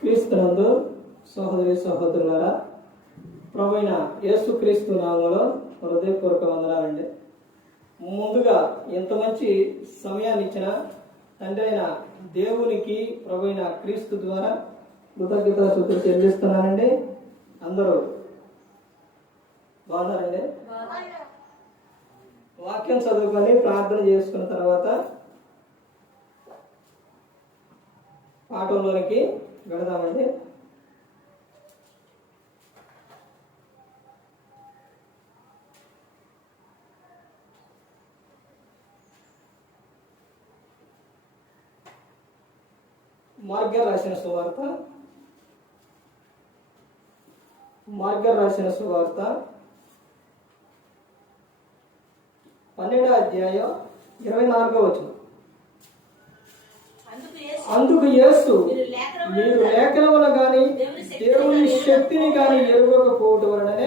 క్రీస్తునందు సహోదరి సహోదరులారా, ప్రభువైన యేసుక్రీస్తు నామములో హృదయపూర్వక వందనాలండి. ముందుగా ఇంత మంచి సమయాన్ని ఇచ్చిన తండ్రి అయిన దేవునికి ప్రభువైన క్రీస్తు ద్వారా కృతజ్ఞతాస్తుతులు చెల్లిస్తున్నానండి. అందరూ బాగున్నారండి? వాక్యం చదువుకొని ప్రార్థన చేసుకున్న తర్వాత పాఠంలోనికి వెళదామండి. మార్గర్ రాసిన సువార్త 12వ అధ్యాయం 24వ వచనం. అందుకు యేసు, మీరు లేఖనమున గాని దేవుని శక్తిని గాని ఎరుగకపోవటం వలననే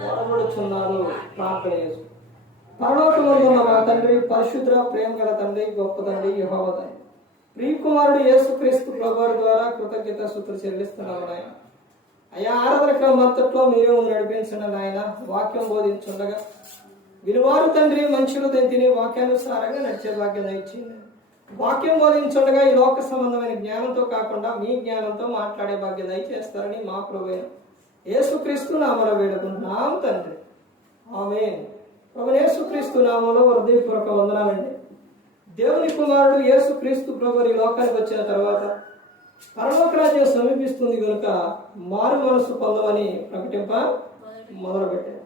పొరబడుచున్నారు. ప్రార్థన యేసు. పరలోకమందు ఉన్న మా తండ్రి, పరిశుద్ధ ప్రేమ గల తండ్రి, గొప్ప తండ్రి, యెహోవా తండ్రి, ప్రియకుమారుడు యేసుక్రీస్తు ప్రభువారి ద్వారా కృతజ్ఞతాస్తుతులు చెల్లిస్తున్నాము నాయన. అయ్యా, ఆరాధన క్రమం అంతట్లో మీరే నడిపించండి నాయన. వాక్యం బోధించుండగా విలువారు తండ్రి మనుషులు తిని వాక్యానుసారంగా నడిచే భాగ్యం ఇచ్చింది. వాక్యం బోధించుండగా ఈ లోక సంబంధమైన జ్ఞానంతో కాకుండా మీ జ్ఞానంతో మాట్లాడే భాగ్యం దయచేస్తారని మా ప్రభువైన యేసుక్రీస్తు నామములో వేడుకుంటున్నాం తండ్రి, ఆమేన్. ప్రభువైన యేసుక్రీస్తు నామములో హృదయపూర్వక వందనాలండి. దేవుని కుమారుడు యేసుక్రీస్తు ప్రభువు ఈ లోకానికి వచ్చిన తర్వాత పరలోక రాజ్యం సమీపిస్తుంది కనుక మారు మనసు పొందమని ప్రకటింప మొదలుపెట్టారు.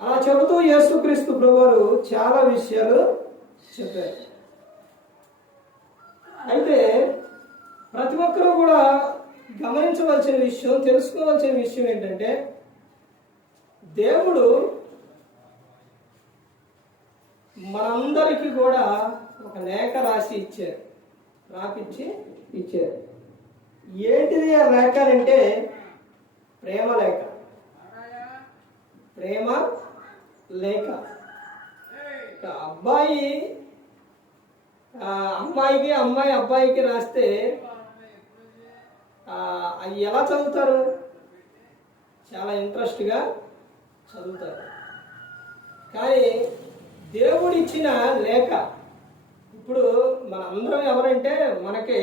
అలా చెబుతూ యేసుక్రీస్తు ప్రభువు చాలా విషయాలు చెప్పారు. అయితే ప్రతి ఒక్కరూ కూడా గమనించవలసిన విషయం, తెలుసుకోవాల్సిన విషయం ఏంటంటే, దేవుడు మనందరికీ కూడా ఒక లేఖ రాసి రాపిచ్చి ఇచ్చారు. ఏంటిది ఆ లేఖ అంటే ప్రేమ లేఖ. ప్రేమ లేఖ. అమ్మాయికి, అమ్మాయి అబ్బాయికి రాస్తే అవి ఎలా చదువుతారు? చాలా ఇంట్రెస్ట్గా చదువుతారు. కానీ దేవుడిచ్చిన లేఖ, ఇప్పుడు మన అందరం ఎవరంటే, మనకి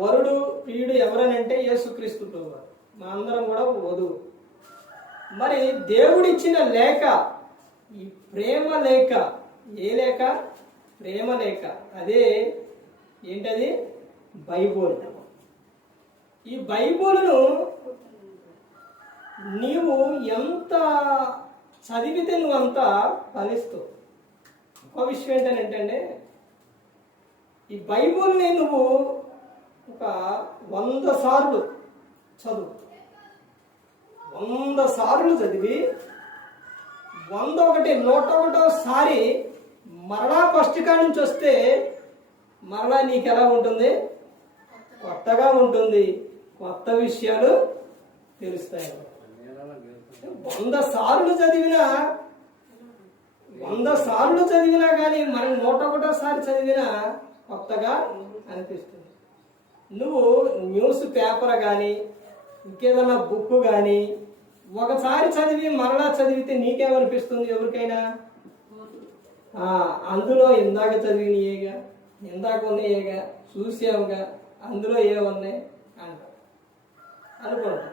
వరుడు ప్రియుడు ఎవరనంటే యేసుక్రీస్తు ప్రభువు. మనందరం కూడా వధువు. మరి దేవుడిచ్చిన లేఖ ఈ ప్రేమ లేఖ. ఏ లేఖ? ప్రేమ లేఖ. అదే ఏంటది? బైబుల్. ఈ బైబుల్ను నీవు ఎంత చదివితే నువ్వు అంత ఫలిస్తావు. ఒక విషయం ఏంటంటే, ఈ బైబుల్ని నువ్వు ఒక 100 సార్లు చదువు. 100 సార్లు చదివి 101సారి మరలా ఫస్ట్ కాడి నుంచి వస్తే మరలా నీకు ఎలా ఉంటుంది? కొత్తగా ఉంటుంది. కొత్త విషయాలు తెలుస్తాయి. 100 సార్లు చదివినా కానీ మనం 101సారి చదివినా కొత్తగా అనిపిస్తుంది. నువ్వు న్యూస్ పేపర్ కానీ ఇంకేదన్నా బుక్ కానీ ఒకసారి చదివి మరలా చదివితే నీకేమనిపిస్తుంది? ఎవరికైనా అందులో ఇందాక చదివినయేగా, ఇందాక ఉన్నాయేగా, చూసావుగా, అందులో ఏమున్నాయి అంట అనుకుంటా.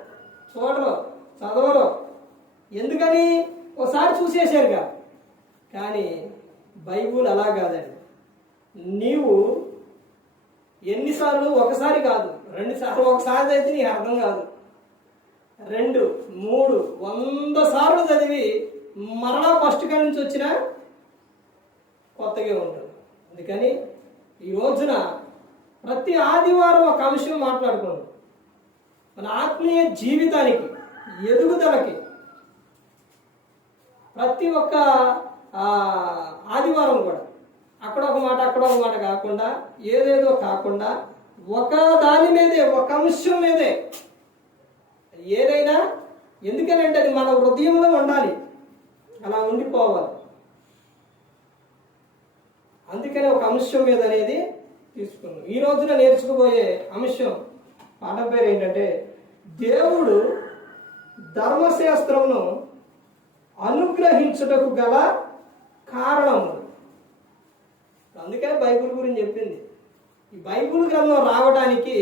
చూడరు, చదవరు. ఎందుకని? ఒకసారి చూసేశారుగా. కానీ బైబుల్ అలా కాదండి. నీవు ఎన్నిసార్లు? ఒకసారి కాదు, 2 సార్లు. ఒకసారి అయితే నీకు అర్థం కాదు. 2, 3, 100 సార్లు చదివి మరలా ఫస్ట్ కాడి నుంచి వచ్చినా కొత్తగా ఉంటుంది. అందుకని ఈ రోజున ప్రతి ఆదివారం ఒక అంశం మాట్లాడుకోండి. మన ఆత్మీయ జీవితానికి, ఎదుగుదలకి ప్రతి ఒక్క ఆదివారం కూడా అక్కడ ఒక మాట, అక్కడ ఒక మాట కాకుండా, ఏదేదో కాకుండా ఒక దాని మీదే, ఒక అంశం మీదే ఏదైనా. ఎందుకనంటే అది మన హృదయంలో ఉండాలి, అలా ఉండిపోవాలి. అందుకనే ఒక అంశం మీద అనేది తీసుకున్నాం. ఈ రోజున నేర్చుకోబోయే అంశం పాఠం పేరు ఏంటంటే దేవుడు ధర్మశాస్త్రమును అనుగ్రహించుటకు గల కారణము. అందుకనే బైబిల్ గురించి చెప్పింది. ఈ బైబిల్ గ్రంథం రావడానికి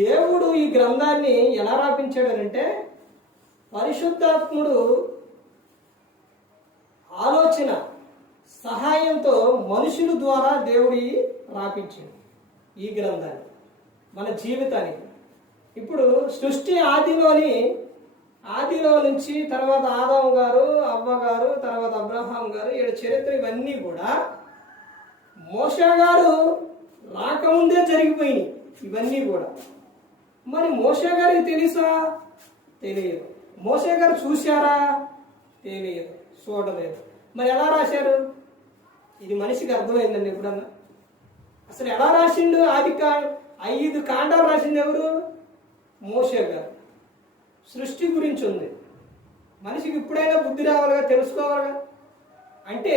దేవుడు ఈ గ్రంథాన్ని ఎలా రాపించాడనంటే పరిశుద్ధాత్ముడు ఆలోచన సహాయంతో మనుషుల ద్వారా దేవుడి రాపించాడు ఈ గ్రంథాన్ని మన జీవితానికి. ఇప్పుడు సృష్టి ఆదిలో నుంచి తర్వాత ఆదాము గారు, అవ్వ గారు, తర్వాత అబ్రహాం గారు, ఈడ చరిత్ర ఇవన్నీ కూడా మోషే గారు రాకముందే జరిగిపోయినాయి ఇవన్నీ కూడా. మరి మోషే గారికి తెలుసా? తెలియదు. మోషే గారు చూశారా? తెలియదు, చూడలేదు. మరి ఎలా రాశారు? ఇది మనిషికి అర్థమైందండి ఎప్పుడన్నా? అసలు ఎలా రాసిండు? 5 కాండాలు రాసింది ఎవరు? మోషే గారు. సృష్టి గురించి ఉంది. మనిషికి ఇప్పుడైనా బుద్ధి రావాలిగా, తెలుసుకోవాలిగా. అంటే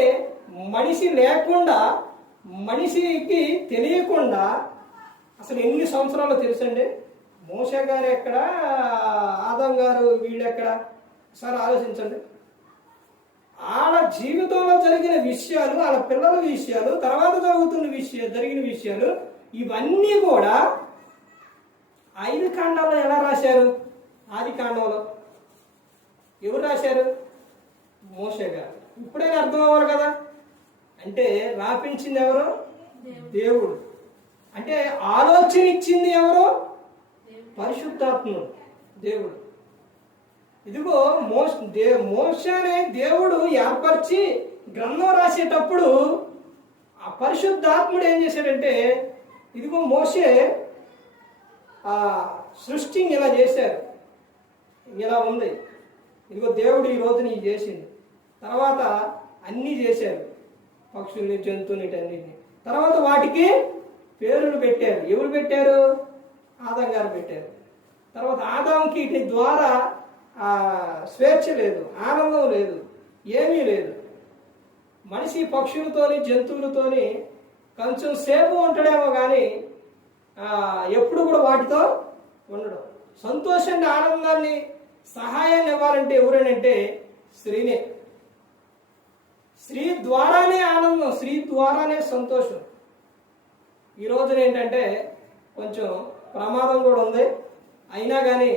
మనిషి లేకుండా, మనిషికి తెలియకుండా అసలు ఎన్ని సంవత్సరాలు తెలుసండి? మోషే గారు ఎక్కడ, ఆదం గారు వీళ్ళెక్కడ? ఒకసారి ఆలోచించండి. వాళ్ళ జీవితంలో జరిగిన విషయాలు, వాళ్ళ పిల్లల విషయాలు, తర్వాత జరిగిన విషయాలు ఇవన్నీ కూడా 5 కాండాల్లో ఎలా రాశారు? ఆది కాండంలో ఎవరు రాశారు? మోషే గారు. ఇప్పుడైనా అర్థం అవ్వాలి కదా. అంటే రాపించింది ఎవరు? దేవుడు. అంటే ఆలోచన ఇచ్చింది ఎవరు? పరిశుద్ధాత్ముడు, దేవుడు. ఇదిగో మోషేనే దేవుడు ఏర్పరిచి గ్రంథం రాసేటప్పుడు ఆ పరిశుద్ధాత్ముడు ఏం చేశాడంటే, ఇదిగో మోషే ఆ సృష్టిని ఇలా చేశారు, ఇలా ఉంది, ఇదిగో దేవుడు ఈ రోజు నీకు చేసింది. తర్వాత అన్నీ చేశారు, పక్షుల్ని, జంతువుని, అన్నిటిని. తర్వాత వాటికి పేర్లు పెట్టారు. ఎవరు పెట్టారు? ఆదాం గారు పెట్టారు. తర్వాత ఆదాంకి వీటి ద్వారా స్వేచ్ఛ లేదు, ఆనందం లేదు, ఏమీ లేదు. మనిషి పక్షులతోని, జంతువులతోని కొంచెం సేపు ఉంటాడేమో కానీ ఎప్పుడు కూడా వాటితో ఉండడం. సంతోషాన్ని, ఆనందాన్ని, సహాయాన్ని ఇవ్వాలంటే ఎవరేనంటే స్త్రీనే. స్త్రీ ద్వారానే ఆనందం, స్త్రీ ద్వారానే సంతోషం. ఈ రోజున ఏంటంటే కొంచెం ప్రమాదం కూడా ఉంది. అయినా కానీ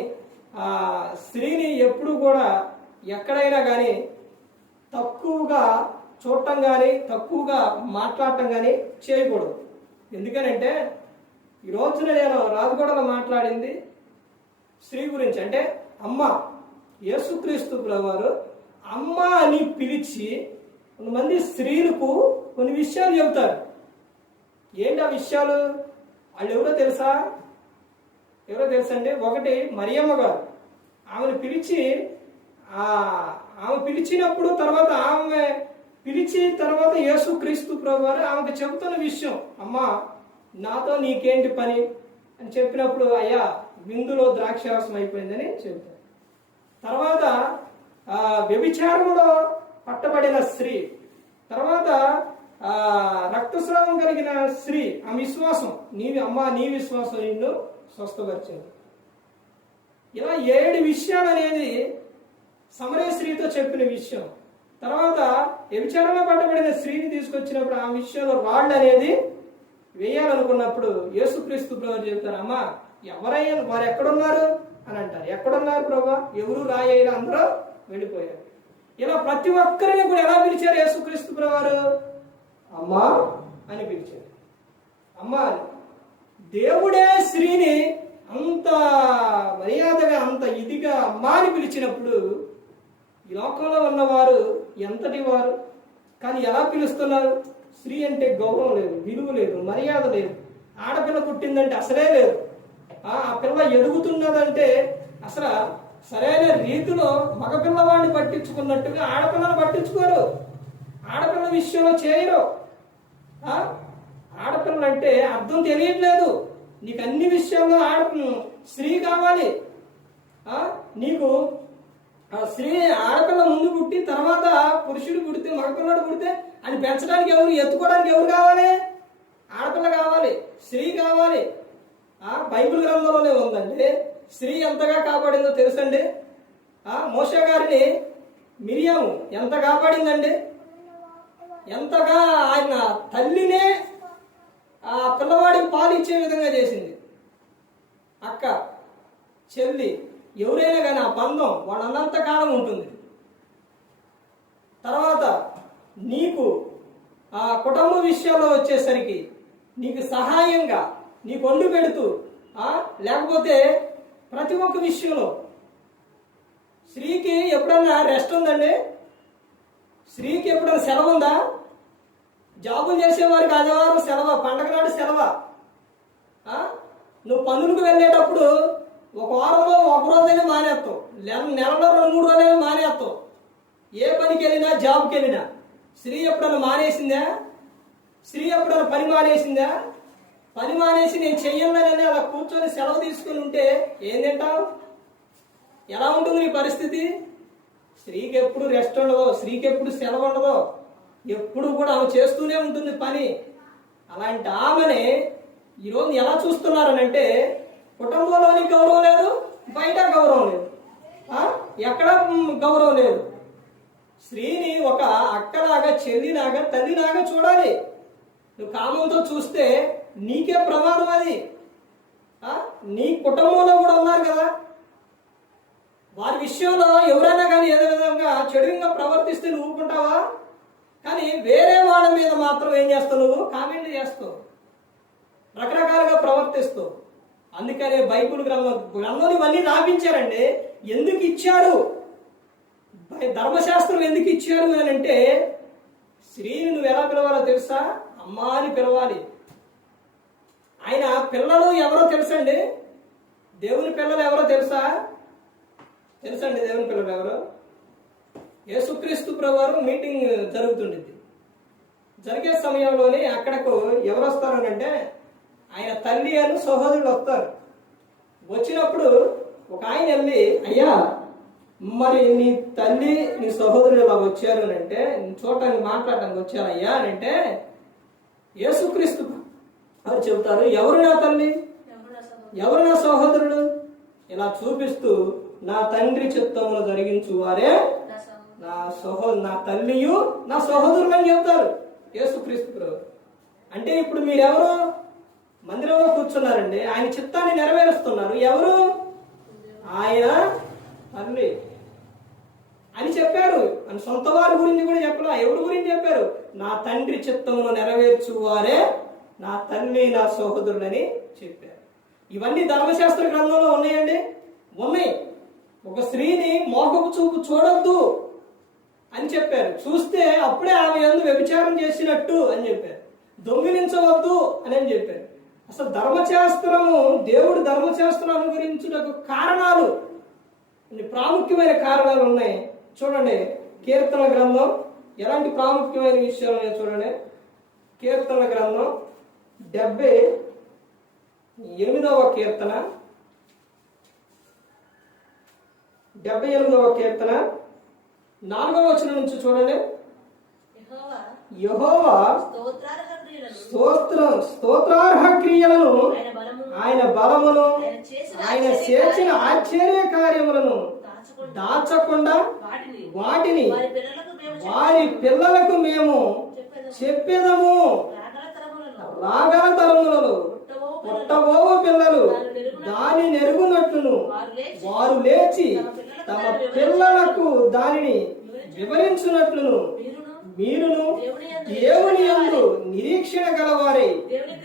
స్త్రీని ఎప్పుడు కూడా ఎక్కడైనా కానీ తక్కువగా చూడటం కానీ, తక్కువగా మాట్లాడటం కానీ చేయకూడదు. ఎందుకనంటే ఈ రోజున నేను రాజగోడలో మాట్లాడింది స్త్రీ గురించి. అంటే అమ్మ, యేసుక్రీస్తు ప్రభువారు అమ్మ అని పిలిచి కొంతమంది స్త్రీలకు కొన్ని విషయాలు చెబుతారు. ఏంటి ఆ విషయాలు? వాళ్ళు ఎవరో తెలుసా? ఎవరో తెలుసండి? ఒకటి మరియమ్మ గారు. ఆమెను పిలిచి ఆమె పిలిచినప్పుడు తర్వాత ఆమె పిలిచి తర్వాత యేసుక్రీస్తు ప్రభువారు ఆమెకు చెబుతున్న విషయం, అమ్మా నాతో నీకేంటి పని అని చెప్పినప్పుడు, అయ్యా విందులో ద్రాక్షారసం అయిపోయిందని చెబుతారు. తర్వాత వ్యభిచారములో పట్టబడిన స్త్రీ, తర్వాత రక్తస్రావం కలిగిన స్త్రీ, ఆ విశ్వాసం, నీ విశ్వాసం నిన్ను స్వస్థపరిచింది. ఇలా 7 విషయాలు అనేది సమరయ స్త్రీతో చెప్పిన విషయం. తర్వాత వ్యభిచారంలో పట్టబడిన స్త్రీని తీసుకొచ్చినప్పుడు ఆ విషయంలో రాళ్ళు అనేది వేయాలనుకున్నప్పుడు యేసుక్రీస్తు ప్రభు చెబుతారు, అమ్మా ఎవరయ్యా వారు ఎక్కడున్నారు అని అంటారు. ఎక్కడున్నారు ప్రభా? ఎవరు రాయలు, అందరూ వెళ్ళిపోయారు. ఇలా ప్రతి ఒక్కరిని కూడా ఎలా పిలిచారు యేసుక్రీస్తు ప్రభువారు? అమ్మా అని పిలిచారు. అమ్మా అని. దేవుడే స్త్రీని అంత మర్యాదగా, అంత ఇదిగా అమ్మా అని పిలిచినప్పుడు ఈ లోకంలో ఉన్నవారు ఎంతటి వారు? కానీ ఎలా పిలుస్తున్నారు? స్త్రీ అంటే గౌరవం లేదు, విలువ లేదు, మర్యాద లేదు. ఆడపిల్ల పుట్టిందంటే అసలే లేదు. ఆ పిల్ల ఎదుగుతున్నదంటే అసలు సరైన రీతిలో మగపిల్లవాడిని పట్టించుకున్నట్టుగా ఆడపిల్లని పట్టించుకోరు. ఆడపిల్ల విషయంలో చేయరు. ఆడపిల్ల అంటే అర్థం తెలియట్లేదు. నీకు అన్ని విషయాల్లో స్త్రీ కావాలి. నీకు స్త్రీ, ఆడపిల్ల ముందు పుట్టి తర్వాత పురుషుడు పుడితే, మగపిల్లడు పుడితే అని పెంచడానికి ఎవరు, ఎత్తుకోవడానికి ఎవరు కావాలి? ఆడపిల్ల కావాలి, స్త్రీ కావాలి. బైబిల్ గ్రంథంలోనే ఉందండి. స్త్రీ ఎంతగా కాపాడిందో తెలుసండి. మోషే గారిని మిరియాము ఎంత కాపాడిందండి, ఎంతగా ఆయన తల్లినే ఆ పిల్లవాడికి పాలు ఇచ్చే విధంగా చేసింది. అక్క చెల్లి ఎవరైనా కానీ ఆ బంధం వాడన్నంత కాలం ఉంటుంది. తర్వాత నీకు ఆ కుటుంబ విషయాల్లో వచ్చేసరికి నీకు సహాయంగా నీకు వండి పెడుతూ లేకపోతే ప్రతి ఒక్క విషయంలో స్త్రీకి ఎప్పుడన్నా రెస్ట్ ఉందండి? స్త్రీకి ఎప్పుడన్నా సెలవు ఉందా? జాబులు చేసేవారికి ఆదివారం సెలవు, పండగ నాడు సెలవు. నువ్వు పనులకు వెళ్ళేటప్పుడు ఒక వారంలో ఒక రోజైనా మానేస్తావు, నెలలో 2-3 రోజులైనా మానేస్తావు. ఏ పనికి వెళ్ళినా జాబ్కి వెళ్ళినా. స్త్రీ ఎప్పుడన్నా మానేసిందా? స్త్రీ ఎప్పుడన్నా పని మానేసిందా? పని మానేసి నేను చెయ్యాలని అలా కూర్చొని సెలవు తీసుకుని ఉంటే ఏం తింటావు? ఎలా ఉంటుంది నీ పరిస్థితి? స్త్రీకి ఎప్పుడు రెస్ట్ ఉండదో, స్త్రీకి ఎప్పుడు సెలవు ఉండదో, ఎప్పుడు కూడా ఆమె చేస్తూనే ఉంటుంది పని. అలాంటి ఆమెని ఈరోజు ఎలా చూస్తున్నారనంటే కుటుంబంలోని గౌరవం లేదు, బయట గౌరవం లేదు, ఎక్కడ గౌరవం లేదు. స్త్రీని ఒక అక్కలాగా, చెల్లిలాగా, తల్లిలాగా చూడాలి. నువ్వు కామంతో చూస్తే నీకే ప్రమాదం. అది నీ కుటుంబంలో కూడా ఉన్నారు కదా, వారి విషయంలో ఎవరైనా కానీ ఏదో విధంగా చెడుగా ప్రవర్తిస్తే నువ్వు ఊరుకుంటావా? కానీ వేరే వాళ్ళ మీద మాత్రం ఏం చేస్తావు? నువ్వు కామెంట్ చేస్తావు, రకరకాలుగా ప్రవర్తిస్తావు. అందుకనే బైబిల్ గ్రంథంలో ఇవన్నీ రాపించారండి. ఎందుకు ఇచ్చారు? ధర్మశాస్త్రం ఎందుకు ఇచ్చారు అని అంటే, స్త్రీని నువ్వు ఎలా పిలవాలో తెలుసా? అమ్మా అని పిలవాలి. ఆయన పిల్లలు ఎవరో తెలుసండి? దేవుని పిల్లలు ఎవరో తెలుసా? తెలుసండి దేవుని పిల్లలు ఎవరో? యేసుక్రీస్తు ప్రభువారు మీటింగ్ జరుగుతుండేది. జరిగే సమయంలోనే అక్కడకు ఎవరు వస్తారనంటే ఆయన తల్లి అని సహోదరుడు వస్తారు. వచ్చినప్పుడు ఒక ఆయన వెళ్ళి, అయ్యా మరి నీ తల్లి నీ సహోదరుడు ఇలా వచ్చారు అని అంటే, చూడటానికి మాట్లాడటానికి వచ్చారు అయ్యా అని అంటే, యేసుక్రీస్తు అని చెబుతారు, ఎవరు నా తల్లి, ఎవరు నా సహోదరుడు? ఇలా చూపిస్తూ నా తండ్రి చిత్తమును జరిగించు వారే నా తల్లియు నా సహోదరులు అని చెప్తారు యేసుక్రీస్తు ప్రభు. అంటే ఇప్పుడు మీరెవరు? మందిరంలో కూర్చున్నారండి, ఆయన చిత్తాన్ని నెరవేరుస్తున్నారు. ఎవరు? ఆయన తల్లి అని చెప్పారు. అని సొంత వారి గురించి కూడా చెప్పలా, ఎవరి గురించి చెప్పారు? నా తండ్రి చిత్తమును నెరవేర్చు వారే నా తల్లి నా సహోదరులని చెప్పారు. ఇవన్నీ ధర్మశాస్త్ర గ్రంథంలో ఉన్నాయండి, ఉన్నాయి. ఒక స్త్రీని మోహపు చూపు చూడొద్దు అని చెప్పారు. చూస్తే అప్పుడే ఆమె యందు వ్యభిచారం చేసినట్టు అని చెప్పారు. దొంగిలించవద్దు అని చెప్పారు. అసలు ధర్మశాస్త్రము, దేవుడు ధర్మశాస్త్రం అనుగురించుటకు కారణాలు, ప్రాముఖ్యమైన కారణాలు ఉన్నాయి. చూడండి కీర్తన గ్రంథం ఎలాంటి ప్రాముఖ్యమైన విషయాలు ఉన్నాయి చూడండి. కీర్తన గ్రంథం 78వ కీర్తన, 78వ కీర్తన 4వ వచనం నుంచి చూడండి. యెహోవా స్తోత్రార్హ క్రియలను, ఆయన బలమును, ఆయన చేసిన ఆశ్చర్య కార్యములను దాచకుండా వాటిని వారి పిల్లలకు మేము చెప్పేదము. రాగల తరములలో పుట్టబోవు పిల్లలు దాని నెరుగునట్లును వారు లేచి తమ పిల్లలకు దానిని వివరించున్నట్లును మీరును దేవుని యందు నిరీక్షణ గలవారై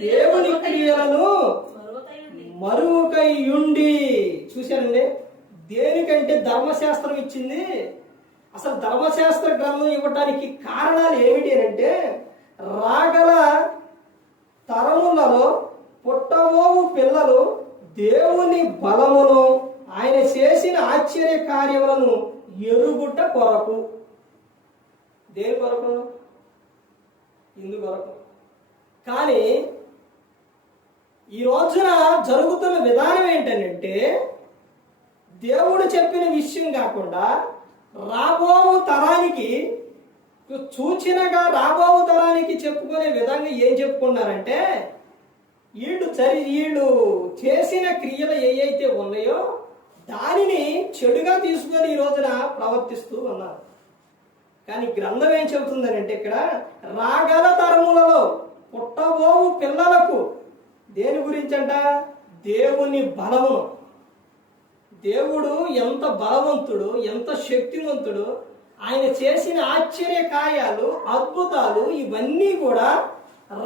దేవుని క్రియలను మరువకయుండి. చూశారండి, దేనికంటే ధర్మశాస్త్రం ఇచ్చింది. అసలు ధర్మశాస్త్ర గ్రంథం ఇవ్వడానికి కారణాలు ఏమిటి అంటే, రాగల తరములలో పుట్టబోవు పిల్లలు దేవుని బలమును, ఆయన చేసిన ఆశ్చర్య కార్యములను ఎరుగుట కొరకు. దేని కొరకు? ఇందు కొరకు. కానీ ఈ రోజున జరుగుతున్న విధానం ఏంటంటే, దేవుడు చెప్పిన విషయం కాకుండా రాబోవు తరానికి సూచనగా రాబోవు తరానికి చెప్పుకునే విధంగా ఏం చెప్పుకున్నారంటే, వీళ్ళు చేసిన క్రియలు ఏవైతే ఉన్నాయో దానిని చెడుగా తీసుకొని ఈ రోజున ప్రవర్తిస్తూ ఉన్నారు. కానీ గ్రంథం ఏం చెబుతుందనంటే ఇక్కడ రాగల తరములలో పుట్టబోవు పిల్లలకు దేని గురించంట? దేవుని బలమును. దేవుడు ఎంత బలవంతుడు, ఎంత శక్తివంతుడు, ఆయన చేసిన ఆశ్చర్య కార్యాలు, అద్భుతాలు ఇవన్నీ కూడా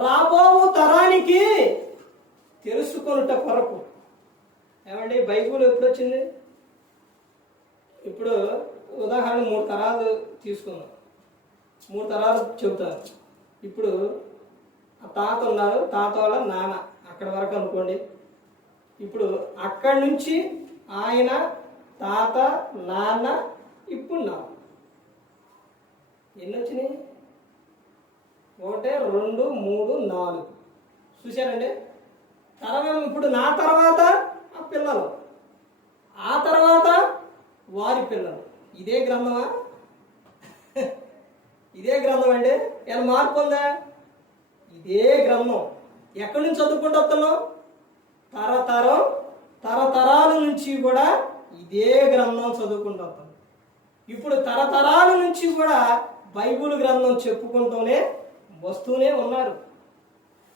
రాబోవు తరానికి తెలుసుకొనుట కొరకు. ఏమండి, బైబుల్ ఎప్పుడు వచ్చింది? ఇప్పుడు ఉదాహరణ 3 తరాలు తీసుకున్నాం. 3 తరాలు చెబుతాను. ఇప్పుడు ఆ తాత ఉన్నారు, తాత వాళ్ళ నాన్న అక్కడ వరకు అనుకోండి. ఇప్పుడు అక్కడి నుంచి ఆయన, తాత, నాన్న, ఇప్పుడు నా ఎన్ని వచ్చినాయి? 1 2 3 4. చూశారండి? తరమేమో ఇప్పుడు నా తర్వాత ఆ పిల్లలు, ఆ తర్వాత వారి పిల్లలు. ఇదే గ్రంథమా? ఇదే గ్రంథం అండి. ఏమైనా మార్పు ఉందా? ఇదే గ్రంథం. ఎక్కడి నుంచి చదువుకుంటూ వస్తున్నాం? తరతరాల నుంచి కూడా ఇదే గ్రంథం చదువుకుంటూ వస్తాం. ఇప్పుడు తరతరాల నుంచి కూడా బైబుల్ గ్రంథం చెప్పుకుంటూనే వస్తూనే ఉన్నారు.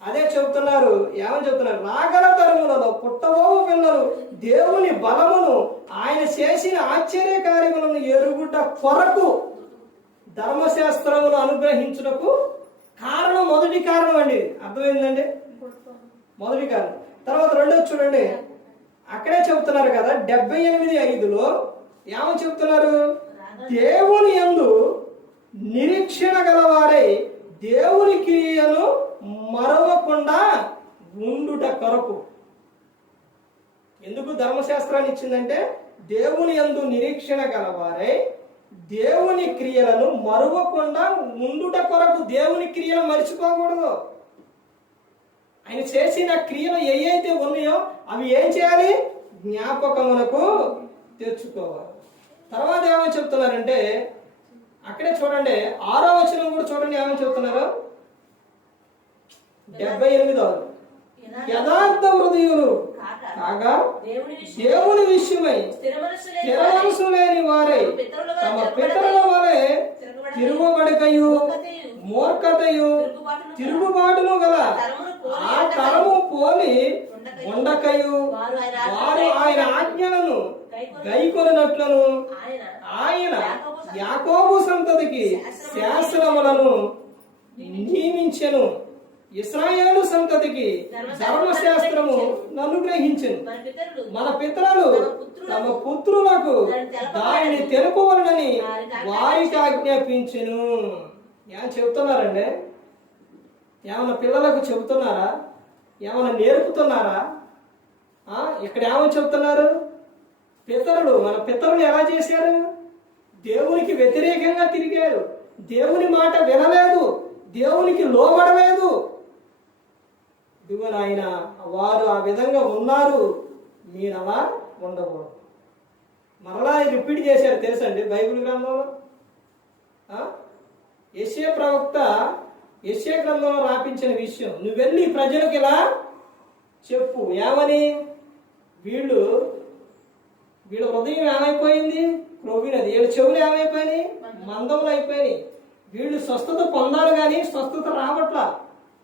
అదే చెబుతున్నారు. ఏమని చెబుతున్నారు? రాగల తరములలో పుట్టబోవు పిల్లలు దేవుని బలమును, ఆయన చేసిన ఆశ్చర్య కార్యములను ఎరుగుట కొరకు ధర్మశాస్త్రమును అనుగ్రహించుటకు కారణం. మొదటి కారణం అండి. అర్థమైందండి? మొదటి కారణం. తర్వాత రెండోది చూడండి, అక్కడే చెబుతున్నారు కదా 78:5లో ఏమని చెబుతున్నారు? దేవుని యందు నిరీక్షణ గలవారై దేవుని క్రియను మరవకుండా ఉండుట కొరకు. ఎందుకు ధర్మశాస్త్రాన్ని ఇచ్చిందంటే దేవుని యందు నిరీక్షణ గలవారై దేవుని క్రియలను మరవకుండా ఉండుట కొరకు. దేవుని క్రియలు మర్చిపోకూడదు. ఆయన చేసిన క్రియలు ఏవైతే ఉన్నాయో అవి ఏం చేయాలి? జ్ఞాపకమునకు తెచ్చుకోవాలి. తర్వాత ఏమని చెప్తున్నారంటే అక్కడే చూడండి 6వ వచనం కూడా చూడండి. ఏమని చెప్తున్నారు? 78 యథార్థ హృదయులు కాగా దేవుని విషయమై స్థిర మనసు లేని వారై తమ పితరుల వలె తిరుగుబడికయు మూర్ఖతయు తిరుగుబాటును గల ఆ తరము పోలి ఉండకయు వారు ఆయన ఆజ్ఞలను గైకొనినట్లను ఆయన యాకోబు సంతతికి శాసనములను నియమించెను. ఇశ్రాయేలు సంతతికి ధర్మశాస్త్రము అనుగ్రహించెను. మన పితరులు తమ పుత్రులకు దానిని తెలుపవలనని వారికి ఆజ్ఞాపించెను. ఏమన్నా చెబుతున్నారండి? ఏమన్నా పిల్లలకు చెబుతున్నారా? ఏమన్నా నేర్పుతున్నారా? ఇక్కడ ఏమని చెబుతున్నారు? మన పితరులు ఎలా చేశారు? దేవునికి వ్యతిరేకంగా తిరిగారు. దేవుని మాట వినలేదు, దేవునికి లోబడలేదు. ఇదిగో నాయన, వారు ఆ విధంగా ఉన్నారు, మీరు అలా ఉండకూడదు. మరలా రిపీట్ చేశారు తెలుసండి బైబిల్ గ్రంథంలో. యెషయా ప్రవక్త యెషయా గ్రంథంలో రాపించిన విషయం నువ్వు వెళ్ళి ప్రజలకు ఇలా చెప్పు. ఏమని? వీళ్ళ హృదయం ఏమైపోయింది? క్రొవ్వినది. వీళ్ళ చెవులు ఏమైపోయినాయి? మందములు అయిపోయినాయి. వీళ్ళు స్వస్థత పొందాలి కానీ స్వస్థత రావట్లా.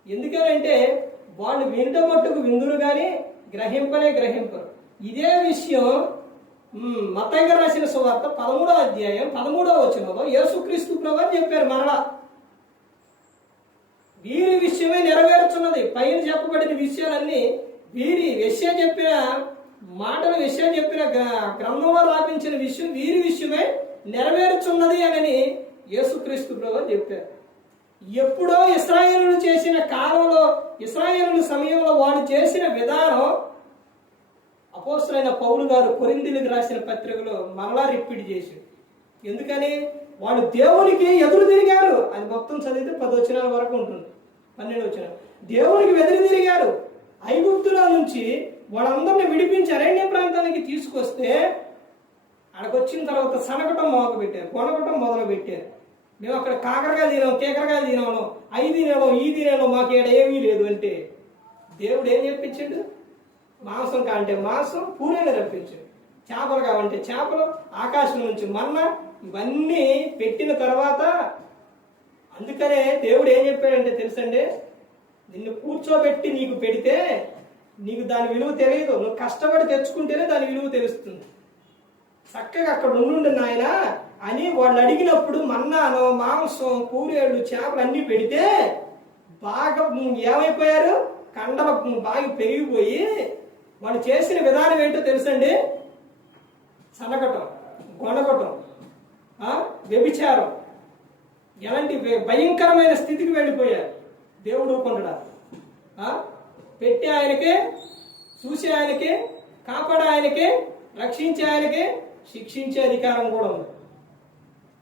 ఎందుకనంటే వాళ్ళు వింట మట్టుకు విందురు కానీ గ్రహింపరు. ఇదే విషయం మత్తయి గారు రాసిన సువార్త 13వ అధ్యాయం 13వ వచనంలో యేసుక్రీస్తు ప్రభువు చెప్పారు. మరలా వీరి విషయమే నెరవేరుచున్నది. పైన చెప్పబడిన విషయాలన్నీ వీరి యెషయా చెప్పిన మాటలు, యెషయా చెప్పిన గ్రంథంలో రాపించిన విషయం వీరి విషయమే నెరవేరుచున్నది అని యేసుక్రీస్తు ప్రభువు చెప్పారు. ఎప్పుడో ఇశ్రాయేలులు చేసిన కాలంలో, ఇశ్రాయేలుల సమయంలో వాళ్ళు చేసిన విధానం అపోస్తలుడైన పౌలు గారు కొరింథీయులకు రాసిన పత్రికలో మరలా రిపీట్ చేశారు. ఎందుకని? వాళ్ళు దేవునికి ఎదురు తిరిగారు. అది మొత్తం చదివితే 10 వచనాల వరకు ఉంటుంది, 12 వచనాలు. దేవునికి ఎదురు తిరిగారు. ఐగుప్తులో నుంచి వాళ్ళందరినీ విడిపించి అరణ్య ప్రాంతానికి తీసుకొస్తే అక్కడికి వచ్చిన తర్వాత సనకటం మొదలుపెట్టారు, కొనకటం మొదలు పెట్టారు. మేము అక్కడ కాకరకాయలు తినాం, కేకరకాయలు తినాము, అవి తినాము, ఈ తినాము, మాకు ఏడ ఏమీ లేదు అంటే దేవుడు ఏం చెప్పించాడు? మాంసం కావంటే మాంసం, పూరేలు రప్పించాడు. చేపలు కావంటే చేపలు, ఆకాశం నుంచి మన్నా, ఇవన్నీ పెట్టిన తర్వాత అందుకనే దేవుడు ఏం చెప్పాడంటే తెలుసండి, నిన్ను కూర్చోబెట్టి నీకు పెడితే నీకు దాని విలువ తెలియదు. నువ్వు కష్టపడి తెచ్చుకుంటేనే దాని విలువ తెలుస్తుంది. చక్కగా అక్కడ ఉండు నాయన అని వాళ్ళు అడిగినప్పుడు మన్నాను, మాంసం, పూరేళ్ళు, చేపలు అన్నీ పెడితే బాగా ఏమైపోయారు? కండలు బాగా పెరిగిపోయి వాళ్ళు చేసిన విధానం ఏంటో తెలుసండి, సనగటం, గొనగటం, వ్యభిచారం, ఎలాంటి భయంకరమైన స్థితికి వెళ్ళిపోయారు. దేవుడు ఊరుకుంటాడా? పెట్టి ఆయనకే, చూసే ఆయనకే, కాపాడే ఆయనకే, రక్షించే ఆయనకే, శిక్షించే అధికారం కూడా ఉంది.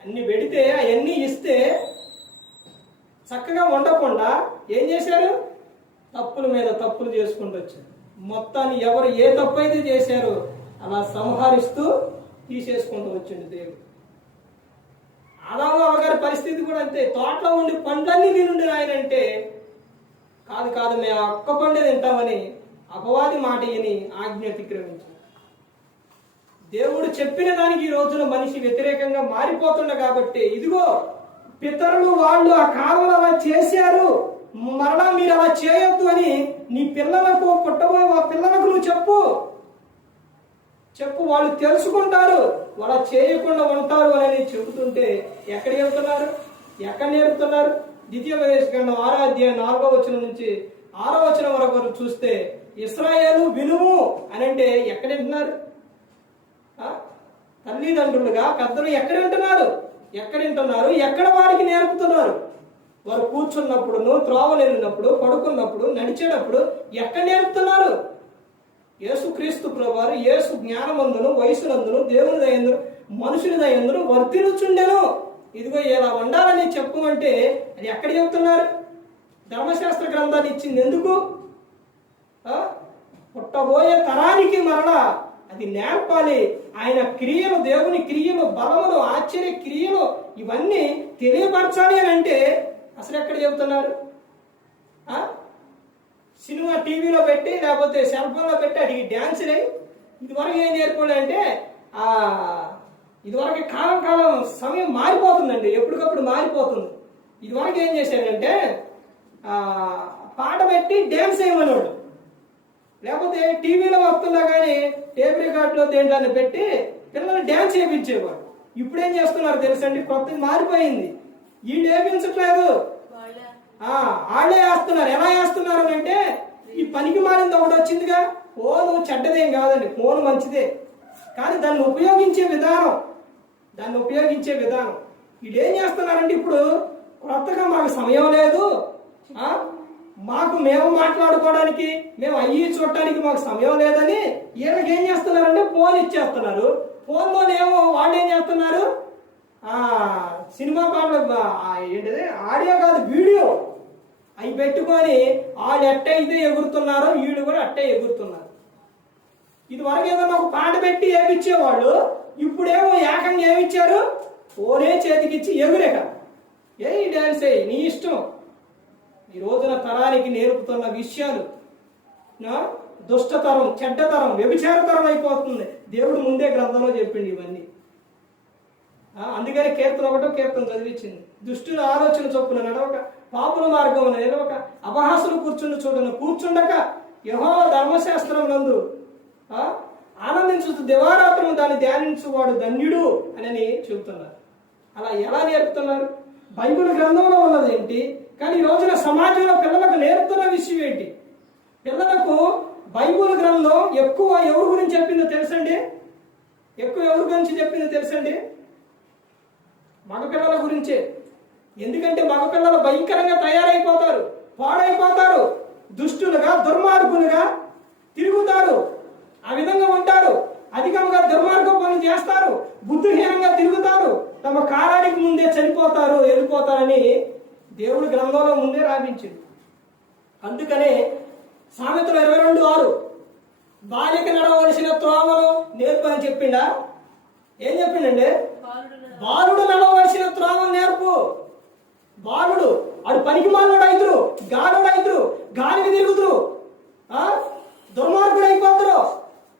అన్ని పెడితే అవన్నీ ఇస్తే చక్కగా ఉండకుండా ఏం చేశారు? తప్పుల మీద తప్పులు చేసుకుంటూ వచ్చారు. మొత్తాన్ని ఎవరు ఏ తప్పు అయితే చేశారో అలా సంహరిస్తూ తీసేసుకుంటూ వచ్చింది దేవుడు. ఆదాము అమ్మగారి పరిస్థితి కూడా అంతే. తోటలో ఉండి పండ్లన్నీ తినుండి ఆయన అంటే, కాదు కాదు మేము ఒక్క పండే తింటామని అపవాది మాట విని ఆజ్ఞ అతిక్రమించారు. దేవుడు చెప్పిన దానికి ఈ రోజున మనిషి వ్యతిరేకంగా మారిపోతుండ కాబట్టి, ఇదిగో పితరులు వాళ్ళు ఆ కాలంలో అలా చేశారు, మరలా మీరు అలా చేయొద్దు అని నీ పిల్లలకు, పుట్టబోయే ఆ పిల్లలకు నువ్వు చెప్పు. వాళ్ళు తెలుసుకుంటారు, వాళ్ళ చేయకుండా ఉంటారు అని చెబుతుంటే ఎక్కడికి వెళ్తున్నారు? ఎక్కడ నేర్పుతున్నారు? ద్వితీయోపదేశకాండం 6వ అధ్యాయం 4వ వచనం నుంచి 6వ వచనం వరకు చూస్తే ఇశ్రాయేలు వినుము అని అంటే ఎక్కడ వింటున్నారు? తల్లిదండ్రులుగా పెద్దలు ఎక్కడ వింటున్నారు? ఎక్కడ వారికి నేర్పుతున్నారు? వారు కూర్చున్నప్పుడు, త్రోవలు వెళ్ళినప్పుడు, పడుకున్నప్పుడు, నడిచేటప్పుడు ఎక్కడ నేర్పుతున్నారు? యేసుక్రీస్తు ప్రభువారు యేసు జ్ఞానమందును, వయసునందును, దేవుని దయందును, మనుషుని దయందును వర్తిల్లుచుండెను. ఇదిగో ఇలా ఉండాలని చెప్పమంటే అది ఎక్కడ చెబుతున్నారు? ధర్మశాస్త్ర గ్రంథాన్ని ఇచ్చింది ఎందుకు? పుట్టబోయే తరానికి మరలా అది నేర్పాలి. ఆయన క్రియలు, దేవుని క్రియలు, బలములు, ఆశ్చర్య క్రియలు ఇవన్నీ తెలియపరచాలి అని అంటే అసలు ఎక్కడ చెబుతున్నారు? సినిమా టీవీలో పెట్టి లేకపోతే సెల్ ఫోన్లో పెట్టి అడిగి డ్యాన్సులే. ఇదివరకు ఏం నేర్పాలంటే ఇదివరకు కాలం సమయం మారిపోతుందండి, ఎప్పటికప్పుడు మారిపోతుంది. ఇదివరకు ఏం చేశారంటే పాట పెట్టి డ్యాన్స్ వేయమన్నాడు, లేకపోతే టీవీలో వస్తున్నా కానీ టేప్ రికార్డులో దేంట్లో పెట్టి పిల్లలు డ్యాన్స్ వేయించేవాడు. ఇప్పుడు ఏం చేస్తున్నారు తెలుసండి? కొత్తది మారిపోయింది. వీళ్ళు వేయించట్లేదు, వాళ్ళే వేస్తున్నారు. ఎలా వేస్తున్నారు అంటే ఈ పనికి మారింది ఒకటి వచ్చిందిగా. ఫోను చెడ్డదేం కాదండి, ఫోన్ మంచిదే, కానీ దాన్ని ఉపయోగించే విధానం వీళ్ళు ఏం చేస్తున్నారంటే ఇప్పుడు కొత్తగా మాకు సమయం లేదు, మేము మాట్లాడుకోవడానికి, మేము అయ్యి చూడటానికి మాకు సమయం లేదని వీళ్ళకి ఏం చేస్తున్నారంటే ఫోన్ ఇచ్చేస్తున్నారు. ఫోన్లోనేమో వాళ్ళు ఏం చేస్తున్నారు? సినిమా పాటలు ఏంటిది, ఆడియో కాదు వీడియో, అవి పెట్టుకొని వాళ్ళు ఎట్టయితే ఎగురుతున్నారో వీళ్ళు కూడా అట్టే ఎగురుతున్నారు. ఇది వరకు ఏదన్నా ఒక పాట పెట్టి ఏమిచ్చేవాళ్ళు, ఇప్పుడేమో ఏకంగా ఏమిచ్చారు? ఫోనే చేతికిచ్చి ఎగురేక ఏ డ్యాన్స్ అయ్యి నీ ఇష్టం. ఈ రోజున తరానికి నేర్పుతున్న విషయాలు దుష్టతరం, చెడ్డతరం, వ్యభిచారతరం అయిపోతుంది. దేవుడు ముందే గ్రంథంలో చెప్పింది ఇవన్నీ. అందుకని కీర్తన 1వ కీర్తన చదివించింది. దుష్టుల ఆలోచన చొప్పున నడవక, పాపుల మార్గం నిలవక, అపహాసులు కూర్చుండక యెహోవా ధర్మశాస్త్రం నందు ఆనందించు దివారాత్రము దాన్ని ధ్యానించువాడు ధన్యుడు అని చెబుతున్నారు. అలా ఎలా నేర్పుతున్నారు? బైబిల్ గ్రంథంలో ఉన్నది ఏంటి, కానీ ఈ రోజున సమాజంలో పిల్లలకు నేర్పుతున్న విషయం ఏంటి? పిల్లలకు బైబిల్ గ్రంథం ఎక్కువ ఎవరి గురించి చెప్పిందో తెలుసండి? మగపిల్లల గురించే. ఎందుకంటే మగపిల్లలు భయంకరంగా తయారైపోతారు, పాడైపోతారు, దుష్టులుగా, దుర్మార్గులుగా తిరుగుతారు, ఆ విధంగా ఉంటారు, అధికంగా దుర్మార్గం పనులు చేస్తారు, బుద్ధిహీనంగా తిరుగుతారు, తమ కాలానికి ముందే చనిపోతారు, వెళ్ళిపోతారని దేవుడు గ్రంథంలో ముందే రాయించింది. అందుకనే సామెతలు 22:6 బాలిక నడవలసిన త్రోవలు నేర్పు అని చెప్పిండా? ఏం చెప్పిండండి? బాలుడు నడవలసిన త్రోవలు నేర్పు. బాలుడు ఆడు పనికి మాలోడు అయితురు, గాలోడు అయితురు, గాలికి తిరుగుతురు, దుర్మార్గుడు అయిపోతారు.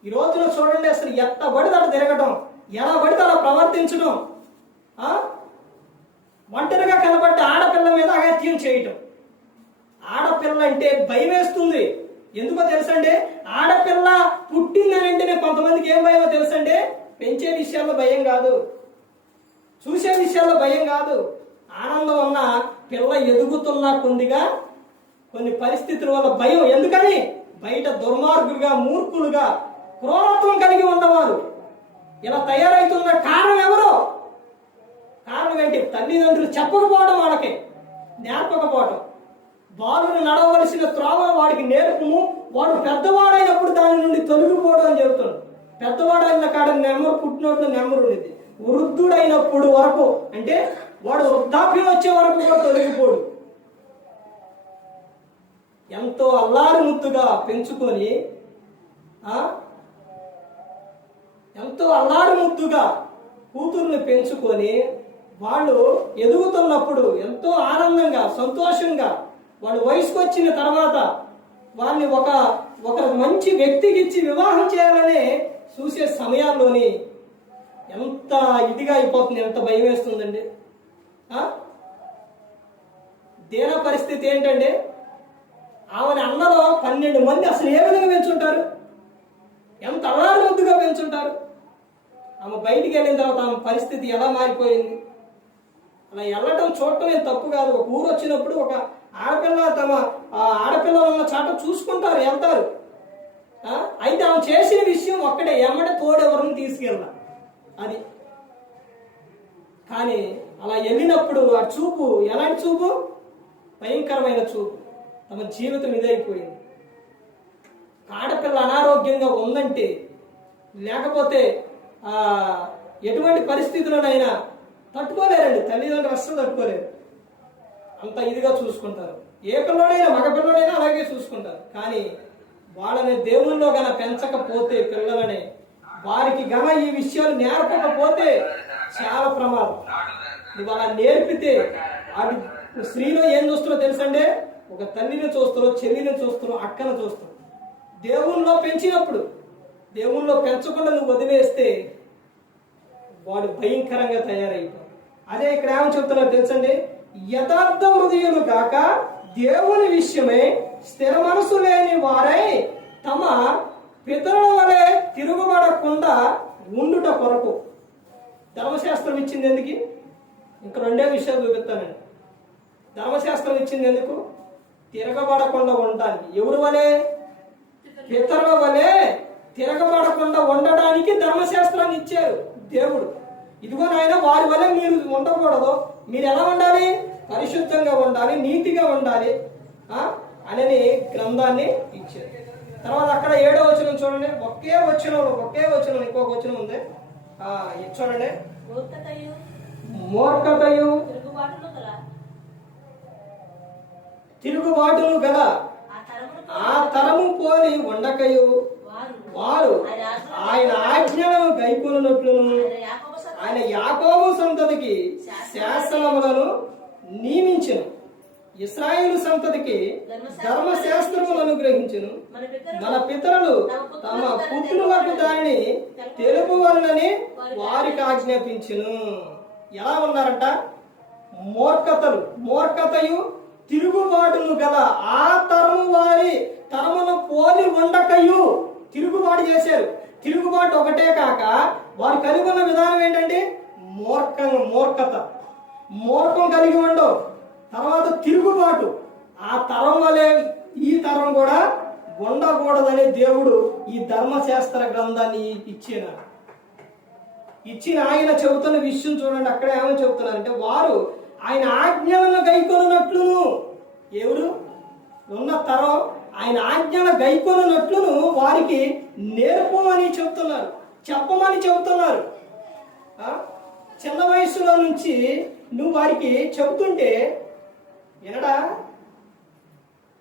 ఈ రోజున చూడండి, అసలు ఎట్ట పడితే అలా తిరగటం, ఎలా పడితే అలా ప్రవర్తించడం, ఒంటరిగా కనబడ్డ ఆడపిల్ల మీద అగత్యం చేయటం. ఆడపిల్ల అంటే భయం వేస్తుంది. ఎందుకో తెలుసండి? ఆడపిల్ల పుట్టిందని అంటేనే కొంతమందికి ఏం భయమో తెలుసండి? పెంచే విషయాల్లో భయం కాదు, చూసే విషయాల్లో భయం కాదు. ఆనందం ఉన్న పిల్ల ఎదుగుతున్న కొన్ని పరిస్థితుల వల్ల భయం. ఎందుకని? బయట దుర్మార్గులుగా, మూర్ఖులుగా, క్రూరత్వం కలిగి ఉన్నవారు ఇలా తయారవుతున్న కారణం ఎవరు? కారణం ఏంటి? తల్లిదండ్రులు చెప్పకపోవడం, వాళ్ళకి నేర్పకపోవడం. బాలుని నడవలసిన త్రోవను వాడికి నేర్పుము, వాడు పెద్దవాడైనప్పుడు దాని నుండి తొలగిపోవడం అని చెబుతున్నాడు. పెద్దవాడైన కాడ నెమ్మరు పుట్టినట్టు నెమ్మరు ఉండేది. వృద్ధుడైనప్పుడు వరకు, అంటే వాడు వృద్ధాప్యం వచ్చే వరకు కూడా తొలగిపోడు. ఎంతో అల్లారు ముద్దుగా పెంచుకొని, ఎంతో అల్లారు ముద్దుగా కూతుర్ని పెంచుకొని వాళ్ళు ఎదుగుతున్నప్పుడు ఎంతో ఆనందంగా, సంతోషంగా, వాళ్ళు వయసుకు వచ్చిన తర్వాత వాళ్ళని ఒక మంచి వ్యక్తికి ఇచ్చి వివాహం చేయాలని చూసే సమయాల్లోని ఎంత ఇదిగా అయిపోతుంది, ఎంత భయం వేస్తుందండి. దీన పరిస్థితి ఏంటంటే, ఆమెను అన్నలో 12 మంది అసలు ఏ విధంగా పెంచుంటారు, ఎంత అల్లారు ముద్దుగా పెంచుంటారు. ఆమె బయటికి వెళ్ళిన తర్వాత ఆమె పరిస్థితి ఎలా మారిపోయింది. అలా వెళ్ళటం చూడటం ఏం తప్పు కాదు. ఒక ఊరు వచ్చినప్పుడు ఒక ఆడపిల్ల తమ ఆడపిల్లలు ఉన్న చాట చూసుకుంటారు, వెళ్తారు. అయితే ఆమె చేసిన విషయం ఒక్కడే, ఎమ్మడే తోడెవరిని తీసుకెళ్ళా అది. కానీ అలా వెళ్ళినప్పుడు ఆ చూపు ఎలాంటి చూపు? భయంకరమైన చూపు. తమ జీవితం ఇదైపోయింది. ఆడపిల్ల అనారోగ్యంగా ఉందంటే, లేకపోతే ఎటువంటి పరిస్థితులనైనా తట్టుకోలేరండి. తల్లిదండ్రులు అస్సలు తట్టుకోలేరు. అంత ఇదిగా చూసుకుంటారు. ఏ పిల్లడైనా, మగ పిల్లడైనా అలాగే చూసుకుంటారు. కానీ వాళ్ళని దేవుళ్ళలో గన పెంచకపోతే, పిల్లలని వారికి గన ఈ విషయాలు నేర్పకపోతే చాలా ప్రమాదం. నువ్వు అలా నేర్పితే అది స్త్రీలో ఏం చూస్తున్నావు తెలుసండి? ఒక తల్లిని చూస్తున్నావు, చెల్లిని చూస్తున్నావు, అక్కను చూస్తున్నావు. దేవుళ్ళలో పెంచినప్పుడు, దేవుళ్ళలో పెంచకుండా నువ్వు వదిలేస్తే వాడు భయంకరంగా తయారైపోతాడు. అదే ఇక్కడ ఏమని చెప్తున్నారు తెలుసండి? యథార్థ హృదయులు కాక దేవుని విషయమై స్థిర మనసు లేని వారై తమ పితరుల వలె తిరుగుబడకుండా ఉండుట కొరకు. ధర్మశాస్త్రం ఇచ్చింది ఎందుకు? ఇంకా 2 విషయాలు చూపిస్తానండి. ధర్మశాస్త్రం ఇచ్చింది ఎందుకు? తిరగబడకుండా ఉండడానికి. ఎవరి వలె? పితరుల వలె తిరగబడకుండా ఉండడానికి ధర్మశాస్త్రాన్ని ఇచ్చారు దేవుడు. ఇదిగో నాయన, వారి వల్ల మీరు ఉండకూడదు, మీరు ఎలా ఉండాలి? పరిశుద్ధంగా ఉండాలి, నీతిగా ఉండాలి అని గ్రంథాన్ని ఇచ్చారు. తర్వాత అక్కడ 7వ వచనం చూడండి. ఒకే వచనం ఇంకొక వచనం ఉంది. ఇది చూడండి. మూర్ఖతయు తిరుగుబాటును గల ఆ తరము పోలి ఉండకయు వారు ఆయన ఆజ్ఞలను గైకొనున్నట్లును ఆయన యాకోబు సంతతికి శాసనములను నియమించెను. ఇశ్రాయేలు సంతతికి ధర్మశాస్త్రములను అనుగ్రహించెను. మన పితరులు తమ పుత్రులకు దానిని తెలుపవలనని వారికి ఆజ్ఞాపించెను. ఎలా ఉన్నారంట? మూర్ఖతయు తిరుగుబాటును గల ఆ తరము వారి తరమును పోలి ఉండకయు. తిరుగుబాటు చేశారు. తిరుగుబాటు ఒకటే కాక వారు కలిగి ఉన్న విధానం ఏంటంటే మూర్ఖం కలిగి ఉండవు. తర్వాత తిరుగుబాటు. ఆ తరం వలె ఈ తరం కూడా ఉండకూడదని దేవుడు ఈ ధర్మశాస్త్ర గ్రంథాన్ని ఇచ్చిన ఆయన చెబుతున్న విషయం చూడండి. అక్కడ ఏమని చెబుతున్నారంటే, వారు ఆయన ఆజ్ఞలను గైకొనున్నట్లును. ఎవరు? ఉన్న తరం ఆయన ఆజ్ఞల గైకొనున్నట్లును వారికి నేర్పమని చెబుతున్నారు, చెప్పమని చెబుతున్నారు. చిన్న వయసులో నుంచి నువ్వు వారికి చెబుతుంటే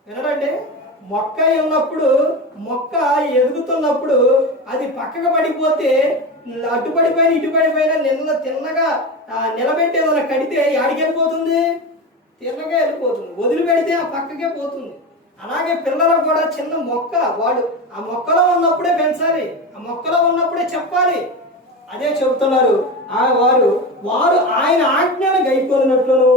వినడండి. మొక్క ఉన్నప్పుడు, మొక్క ఎదుగుతున్నప్పుడు అది పక్కకు పడిపోతే, అటు పడిపోయిన ఇటు పడిపోయినా తిన్నగా నిలబెట్టి ఏదైనా కడితే యాడికి వెళ్ళిపోతుంది? తిన్నగా వెళ్ళిపోతుంది. వదిలిపెడితే ఆ పక్కకే పోతుంది. అలాగే పిల్లలకు కూడా చిన్న మొక్క వాడు ఆ మొక్కలో ఉన్నప్పుడే పెంచాలి, ఆ మొక్కలో ఉన్నప్పుడే చెప్పాలి. అదే చెబుతున్నారు. వారు ఆయన ఆజ్ఞను గైకొనినట్లును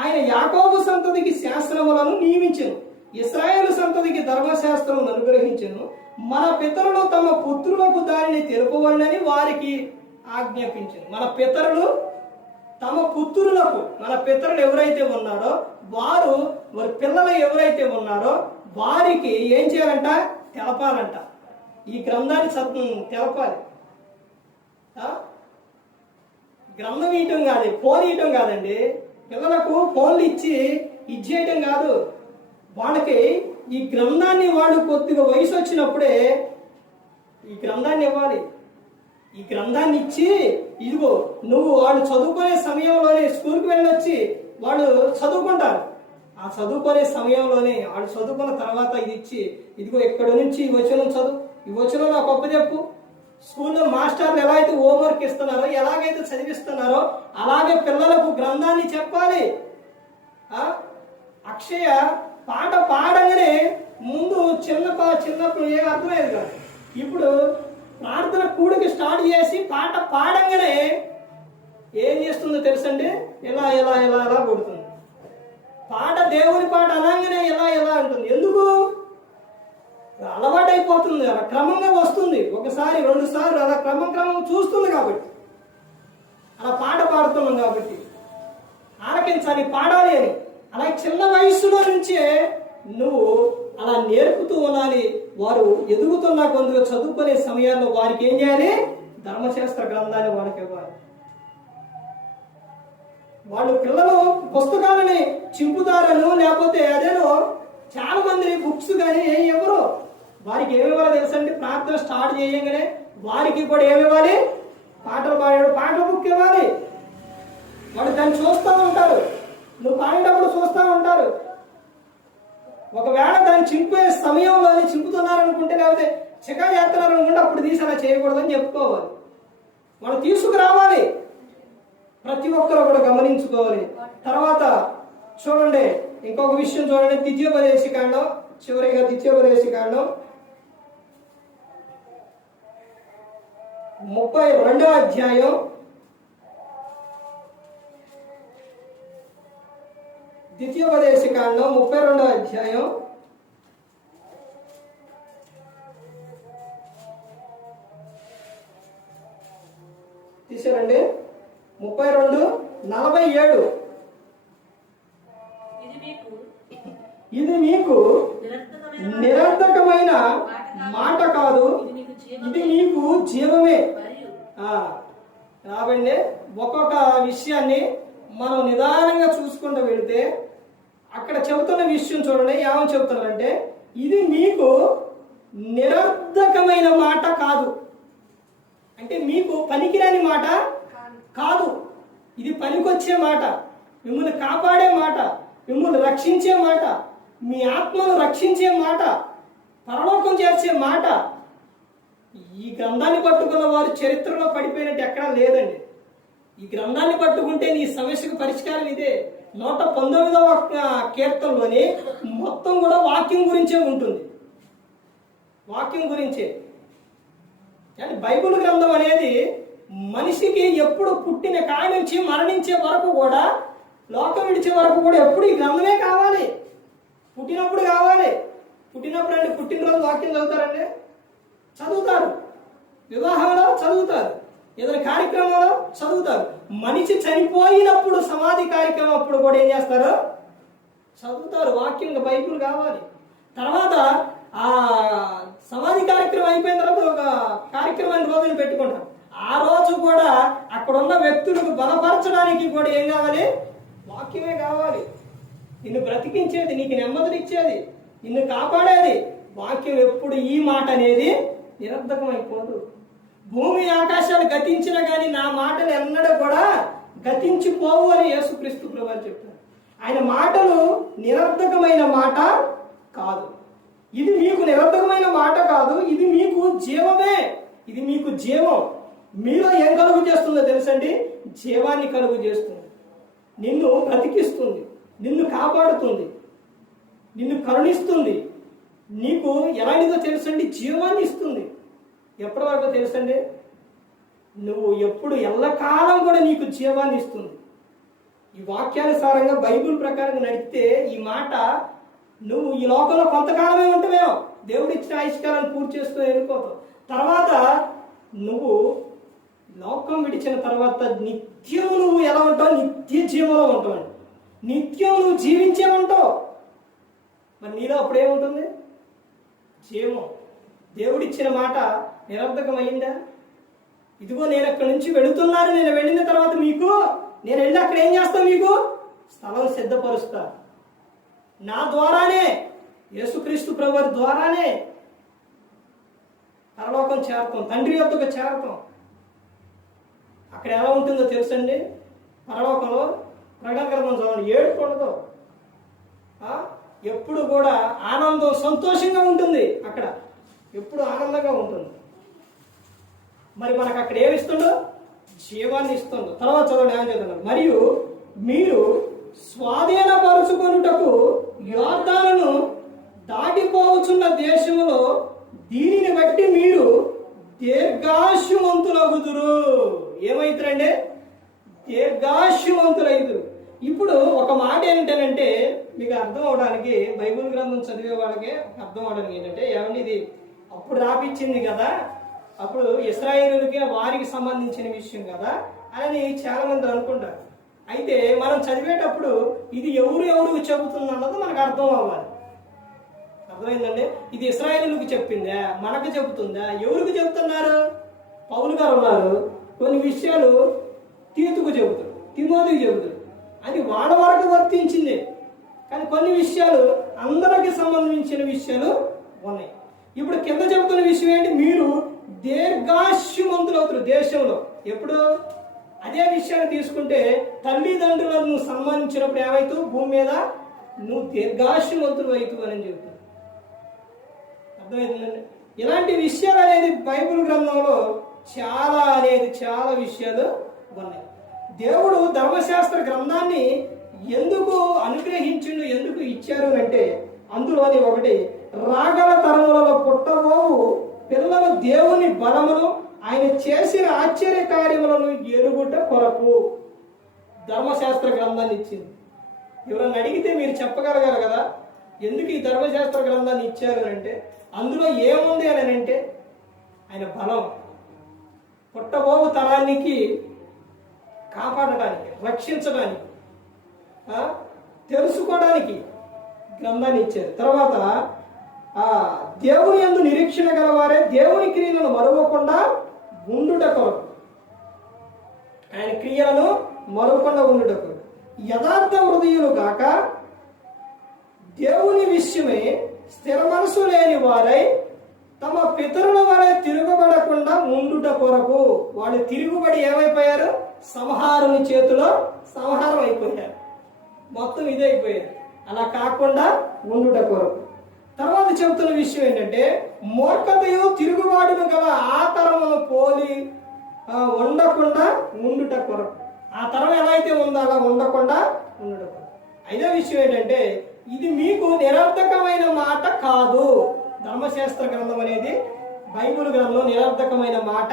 ఆయన యాకోబు సంతతికి శాస్త్రములను నియమించెను, ఇశ్రాయేలు సంతతికి ధర్మశాస్త్రమును అనుగ్రహించెను. మన పితరులు తమ పుత్రులకు దానిని తెలుపవలనని వారికి ఆజ్ఞాపించెను. మన పితరులు తమ పుత్రులకు, మన పితరులు ఎవరైతే ఉన్నారో వారి పిల్లలు ఎవరైతే ఉన్నారో వారికి ఏం చేయాలంట? తెలపాలంట. ఈ గ్రంథాన్ని తెలపాలి. గ్రంథం ఇయటం కాదు, ఫోన్ ఇయటం కాదండి. పిల్లలకు ఫోన్లు ఇచ్చి ఇచ్చేయటం కాదు. వాళ్ళకి ఈ గ్రంథాన్ని వాడు కొద్దిగా వయసు వచ్చినప్పుడే ఈ గ్రంథాన్ని ఇవ్వాలి. ఈ గ్రంథాన్ని ఇచ్చి ఇదిగో నువ్వు వాళ్ళు చదువుకునే సమయంలోనే స్కూల్కి వెళ్ళొచ్చి వాళ్ళు చదువుకుంటారు. ఆ చదువుకునే సమయంలోనే వాళ్ళు చదువుకున్న తర్వాత ఇది ఇచ్చి ఇదిగో ఇక్కడ నుంచి ఈ వచనం చదువు, ఈ వచనం నాకు అప్పచెప్పు. స్కూల్లో మాస్టర్లు ఎలా అయితే హోంవర్క్ ఇస్తున్నారో, ఎలాగైతే చదివిస్తున్నారో అలాగే పిల్లలకు గ్రంథాన్ని చెప్పాలి. అక్షయ పాట పాడగానే ముందు చిన్నప్పుడు ఏం అర్థమయ్యేది కాదు. ఇప్పుడు ప్రార్థన కూడికి స్టార్ట్ చేసి పాట పాడంగానే ఏం చేస్తుందో తెలుసండి? ఎలా ఎలా ఎలా ఎలా కొడుతుంది. పాట దేవుని పాట అనగానే ఎలా ఎలా అంటుంది. ఎందుకు? అలవాటైపోతుంది, అలా క్రమంగా వస్తుంది. ఒకసారి 2 సార్లు అలా క్రమం చూస్తుంది కాబట్టి, అలా పాట పాడుతున్నాం కాబట్టి ఆలకించాలి, పాడాలి అని. అలా చిన్న వయసులో నుంచే నువ్వు అలా నేర్పుతూ ఉండాలి. వారు ఎదుగుతున్న కొందరు చదువుకునే సమయాల్లో వారికి ఏం చేయాలి? ధర్మశాస్త్ర గ్రంథాన్ని వాళ్ళకి ఇవ్వాలి. వాళ్ళు పిల్లలు పుస్తకాలని చింపుతారను లేకపోతే అదేనో చాలా మంది బుక్స్ కానీ ఎవరు వారికి ఏమివ్వాలో తెలుసండి? ప్రార్థన స్టార్ట్ చేయగానే వారికి కూడా ఏమివ్వాలి? పాటలు పాడాడు పాటల బుక్ ఇవ్వాలి. వాళ్ళు దాన్ని చూస్తూ ఉంటారు, నువ్వు పాడేటప్పుడు చూస్తూ ఉంటారు. ఒకవేళ దాన్ని చింపే సమయంలోనే చింపుతున్నారనుకుంటే లేకపోతే చికా చేస్తున్నారు అనుకుంటే అప్పుడు తీసి అలా చేయకూడదని చెప్పుకోవాలి. వాళ్ళు తీసుకురావాలి. ప్రతి ఒక్కరు కూడా గమనించుకోవాలి. తర్వాత చూడండి ఇంకొక విషయం చూడండి. ద్వితీయోపదేశకాండం, చివరిగా ద్వితీయోపదేశకాండం 32వ అధ్యాయం 32వ అధ్యాయం తీసారండి. 32:47 ఇది మీకు నిరర్థకమైన మాట కాదు, ఇది మీకు జీవమే. కాబట్టి ఒక్కొక్క విషయాన్ని మనం నిదానంగా చూసుకుంటూ వెళితే అక్కడ చెబుతున్న విషయం చూడండి. ఏమని చెబుతున్నారంటే ఇది మీకు నిరర్థకమైన మాట కాదు, అంటే మీకు పనికిరాని మాట కాదు. ఇది పనికొచ్చే మాట, మిమ్మల్ని కాపాడే మాట, మిమ్మల్ని రక్షించే మాట, మీ ఆత్మను రక్షించే మాట, పరలోకం చేర్చే మాట. ఈ గ్రంథాన్ని పట్టుకున్న వారు చరిత్రలో పడిపోయినట్టు ఎక్కడా లేదండి. ఈ గ్రంథాన్ని పట్టుకుంటే నీ సమస్యకు పరిష్కారం ఇదే. 119వ కీర్తనలోని మొత్తం కూడా వాక్యం గురించే ఉంటుంది, వాక్యం గురించే. కానీ బైబిల్ గ్రంథం అనేది మనిషికి ఎప్పుడు పుట్టిన కాడి నుంచి మరణించే వరకు కూడా, లోకం విడిచే వరకు కూడా ఎప్పుడు ఈ గ్రంథమే కావాలి. పుట్టినప్పుడు కావాలి. పుట్టినప్పుడు అంటే పుట్టినరోజు వాక్యం చదువుతారండి, చదువుతారు. వివాహంలో చదువుతారు, ఏదైనా కార్యక్రమంలో చదువుతారు. మనిషి చనిపోయినప్పుడు సమాధి కార్యక్రమం అప్పుడు కూడా ఏం చేస్తారు? చదువుతారు. వాక్యం బైబిల్ కావాలి. తర్వాత ఆ సమాధి కార్యక్రమం అయిపోయిన తర్వాత ఒక కార్యక్రమాన్ని రోజులు పెట్టుకుంటారు. ఆ రోజు కూడా అక్కడ ఉన్న వ్యక్తులకు బలపరచడానికి కూడా ఏం కావాలి? వాక్యమే కావాలి. నిన్ను బ్రతికించేది, నీకు నెమ్మదినిచ్చేది, నిన్ను కాపాడేది వాక్యం. ఎప్పుడు ఈ మాట అనేది నిరర్థకమైపోదు. భూమి ఆకాశాలు గతించినా కానీ నా మాటలు ఎన్నడూ కూడా గతించిపోవు అని యేసుక్రీస్తు ప్రభువు చెప్పారు. ఆయన మాటలు నిరర్థకమైన మాట కాదు. ఇది మీకు నిరర్థకమైన మాట కాదు, ఇది మీకు జీవమే. ఇది మీకు జీవం. మీలో ఏం కలుగు చేస్తుందో తెలుసండి? జీవాన్ని కలుగు చేస్తుంది, నిన్ను బ్రతికిస్తుంది, నిన్ను కాపాడుతుంది. నిన్ను కరుణిస్తుంది. నీకు ఎలాంటిదో తెలుసండి? జీవాన్ని ఇస్తుంది. ఎప్పటి వరకు తెలుసండి? నువ్వు ఎప్పుడు ఎల్లకాలం కూడా నీకు జీవాన్ని ఇస్తుంది. ఈ వాక్యానుసారంగా బైబిల్ ప్రకారంగా నడిస్తే ఈ మాట నువ్వు ఈ లోకంలో కొంతకాలమే ఉంటావేమో, దేవుడు ఇచ్చిన ఆయుష్కాలాన్ని పూర్తి చేసుకుని వెళ్ళిపోతావు. తర్వాత నువ్వు లోకం విడిచిన తర్వాత నిత్యం నువ్వు ఎలా ఉంటావు? నిత్య జీవంలో ఉంటావు. నిత్యం నువ్వు జీవించే ఉంటావు. మరి నీలో అప్పుడేముంటుంది? జీవం. దేవుడిచ్చిన మాట నిరర్ధకమైందా? ఇదిగో నేను అక్కడి నుంచి వెళుతున్నాను, నేను వెళ్ళిన తర్వాత మీకు నేను వెళ్ళి అక్కడ ఏం చేస్తాను? మీకు స్థలం సిద్ధపరుస్తా. నా ద్వారానే, యేసుక్రీస్తు ప్రభువారి ద్వారానే పరలోకం చేరతాం, తండ్రి యొద్దకు చేరతాం. అక్కడ ఎలా ఉంటుందో తెలుసండి? పరలోకంలో ప్రకటన గ్రంథం చదవండి, ఏడుపు ఉండదు. ఎప్పుడు కూడా ఆనందం, సంతోషంగా ఉంటుంది. అక్కడ ఎప్పుడు ఆనందంగా ఉంటుంది. మరి మనకు అక్కడ ఏమి ఇస్తుండో? జీవాన్ని ఇస్తుండో. తర్వాత చదవండి, ఏం చదువుతున్నారు? మరియు మీరు స్వాధీనపరుచుకొనుటకు యోర్దానును దాటిపోవచ్చున్న దేశంలో దీనిని బట్టి మీరు దీర్ఘాయుమంతులగుదురు. ఏమైతారండి? దీర్ఘాయుమంతులైదురు. ఇప్పుడు ఒక మాట ఏంటంటే మీకు అర్థం అవడానికి, బైబిల్ గ్రంథం చదివే వాళ్ళకి అర్థం అవడానికి ఏంటంటే, ఏమండి ఇది అప్పుడు రాపిచ్చింది కదా, అప్పుడు ఇశ్రాయేలులకి వారికి సంబంధించిన విషయం కదా అని చాలా మంది అనుకుంటారు. అయితే మనం చదివేటప్పుడు ఇది ఎవరు చెబుతున్నది మనకు అర్థం అవ్వాలి. అర్థమైందండి? ఇది ఇశ్రాయేలులకు చెప్పిందా, మనకు చెబుతుందా? ఎవరికి చెబుతున్నారు? పౌలు గారు ఉన్నారు, కొన్ని విషయాలు తీతుకు చెబుతారు, తిమోతికి చెబుతారు. అది వాళ్ళ వరకు వర్తించింది. కానీ కొన్ని విషయాలు అందరికి సంబంధించిన విషయాలు ఉన్నాయి. ఇప్పుడు కింద చెబుతున్న విషయం ఏంటి? మీరు దీర్ఘాయుమంతులు అవుతారు దేశంలో. ఎప్పుడు? అదే విషయాన్ని తీసుకుంటే తల్లిదండ్రులను నువ్వు సన్మానించినప్పుడు ఏమైతావు? భూమి మీద నువ్వు దీర్ఘాయుమంతులు అవుతావు అని చెబుతావు. అర్థమవుతుందండి? ఇలాంటి విషయాలు అనేది బైబిల్ గ్రంథంలో చాలా విషయాలు ఉన్నాయి. దేవుడు ధర్మశాస్త్ర గ్రంథాన్ని ఎందుకు అనుగ్రహించిండు, ఎందుకు ఇచ్చారు అంటే అందులోని ఒకటి, రాగల తరములలో పుట్టబోవు పిల్లలు దేవుని బలమును, ఆయన చేసిన ఆశ్చర్య కార్యములను ఎరుగుట కొరకు ధర్మశాస్త్ర గ్రంథాన్ని ఇచ్చింది. ఎవరన్నా అడిగితే మీరు చెప్పగలగాలి కదా ఎందుకు ఈ ధర్మశాస్త్ర గ్రంథాన్ని ఇచ్చారు అంటే, అందులో ఏముంది అని అంటే ఆయన బలం, పుట్టబోవు తరానికి కాపాడటానికి, రక్షించడానికి, తెలుసుకోవడానికి గ్రంథాన్ని ఇచ్చారు. తర్వాత దేవుని యందు నిరీక్షణ గలవారే దేవుని క్రియలను మరువకుండా ఉండుట కొరకు, ఆయన క్రియలను మరువకుండా ఉండుట కొరకు, యథార్థ హృదయులు కాక దేవుని విషయమై స్థిర మనసు లేని వారై తమ పితరుల వలె తిరుగుబడకుండా ఉండుట కొరకు. వాళ్ళు తిరుగుబడి ఏమైపోయారు? సంహారుని చేతిలో సంహారం అయిపోయారు. మొత్తం ఇదే అయిపోయారు. అలా కాకుండా ఉండుట కొరకు. తర్వాత చెబుతున్న విషయం ఏంటంటే, మూర్ఖతయు తిరుగుబాటును గల ఆ తరమును పోలి ఉండకుండా ఉండుట కొరకు. ఆ తరం ఎలా అయితే ఉందో అలా ఉండకుండా ఉండుట కొరకు. ఐదో విషయం ఏంటంటే, ఇది మీకు నిరర్థకమైన మాట కాదు. ధర్మశాస్త్ర గ్రంథం అనేది బైబిల్ గ్రంథం నిరర్థకమైన మాట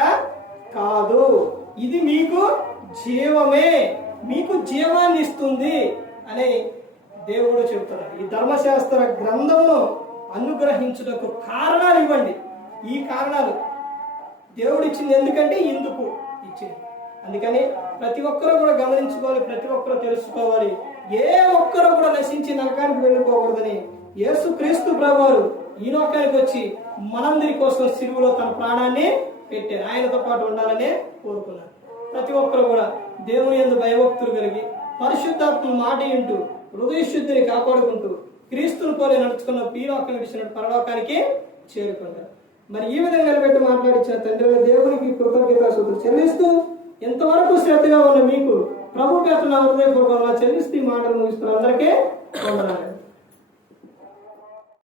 కాదు. ఇది మీకు జీవమే, మీకు జీవాన్ని ఇస్తుంది అని దేవుడు చెబుతున్నాడు. ఈ ధర్మశాస్త్ర గ్రంథంలో అనుగ్రహించుటకు కారణాలు ఇవ్వండి. ఈ కారణాలు దేవుడు ఇచ్చింది ఎందుకంటే ఇందుకు ఇచ్చింది. అందుకని ప్రతి ఒక్కరూ కూడా గమనించుకోవాలి, ప్రతి ఒక్కరూ తెలుసుకోవాలి. ఏ ఒక్కరు కూడా నశించి నరకానికి వెళ్ళిపోకూడదని యేసుక్రీస్తు ప్రభువారు ఈ లోకానికి వచ్చి మనందరి కోసం సిలువలో తన ప్రాణాన్ని పెట్టారు. ఆయనతో పాటు ఉండాలనే కోరుకున్నారు. ప్రతి ఒక్కరు కూడా దేవుని యందు భయభక్తులు కలిగి పరిశుద్ధాత్మ మాట వింటూ హృదయ శుద్ధిని కాపాడుకుంటూ క్రీస్తుని పోలే నడుచుకున్న ఈ లోకం విడిచినట్టు పరలోకానికి చేరుకుంటారు. మరి ఈ విధంగా నిలబెట్టి మాట్లాడించిన తండ్రి దేవునికి కృతజ్ఞతాస్తుతులు చెల్లిస్తూ, ఎంతవరకు శ్రద్ధగా ఉన్న మీకు ప్రభు పేరున హృదయపూర్వకంగా చెల్లిస్తూ ఈ మాటలు ముగిస్తున్న అందరికీ వందనాలు.